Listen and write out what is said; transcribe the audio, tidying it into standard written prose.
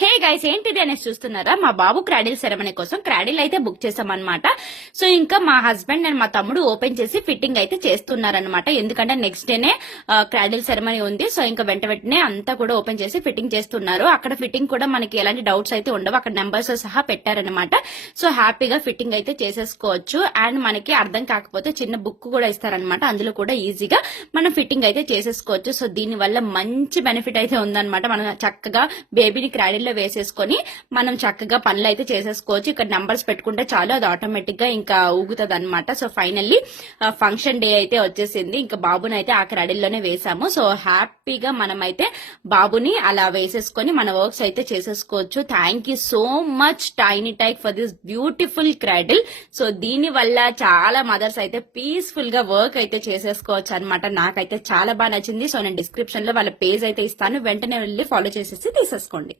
Hey guys, ఏంటిది అనేసి చూస్తున్నారా? మా బాబు క్రాడిల్ సెరమనీ కోసం క్రాడిల్ అయితే బుక్ చేసామన్నమాట. సో ఇంకా మా హస్బెండ్ అండ్ మా తమ్ముడు ఓపెన్ చేసి ఫిట్టింగ్ అయితే చేస్తున్నారనమాట. ఎందుకంటే నెక్స్ట్ డేనే క్రాడిల్ సెరమనీ ఉంది. సో ఇంకా వెంటనే అంతా కూడా ఓపెన్ చేసి ఫిట్టింగ్ చేస్తున్నారు. అక్కడ ఫిట్టింగ్ కూడా మనకి ఎలాంటి డౌట్స్ అయితే ఉండవు, అక్కడ నెంబర్స్ సహా పెట్టారనమాట. సో హ్యాపీగా ఫిట్టింగ్ అయితే చేసేసుకోవచ్చు. అండ్ మనకి అర్థం కాకపోతే చిన్న బుక్ కూడా ఇస్తారనమాట, అందులో కూడా ఈజీగా మనం ఫిట్టింగ్ అయితే చేసేసుకోవచ్చు. సో దీని వల్ల మంచి బెనిఫిట్ అయితే ఉందన్నమాట. మనం చక్కగా బేబీని క్రాడిల్ వేసేసుకొని మనం చక్కగా పనులు అయితే చేసేసుకోవచ్చు. ఇక్కడ నంబర్స్ పెట్టుకుంటే చాలు, అది ఆటోమేటిక్ గా ఇంకా ఊగుతుంది అనమాట. సో ఫైనల్లీ ఫంక్షన్ డే అయితే వచ్చేసింది. ఇంకా బాబుని అయితే ఆ క్రాడిల్లోనే వేసాము. సో హ్యాపీగా మనం అయితే బాబుని అలా వేసేసుకొని మన వర్క్స్ అయితే చేసేసుకోవచ్చు. Thank you so much tiny take for this beautiful cradle. So దీని వల్ల చాలా మదర్స్ అయితే పీస్ఫుల్ గా వర్క్ అయితే చేసేసుకోవచ్చు అనమాట. నాకైతే చాలా బాగా నచ్చింది. సో నేను డిస్క్రిప్షన్ లో వాళ్ళ పేజ్ అయితే ఇస్తాను, వెంటనే వెళ్ళి ఫాలో చేసేసి తీసేసుకోండి.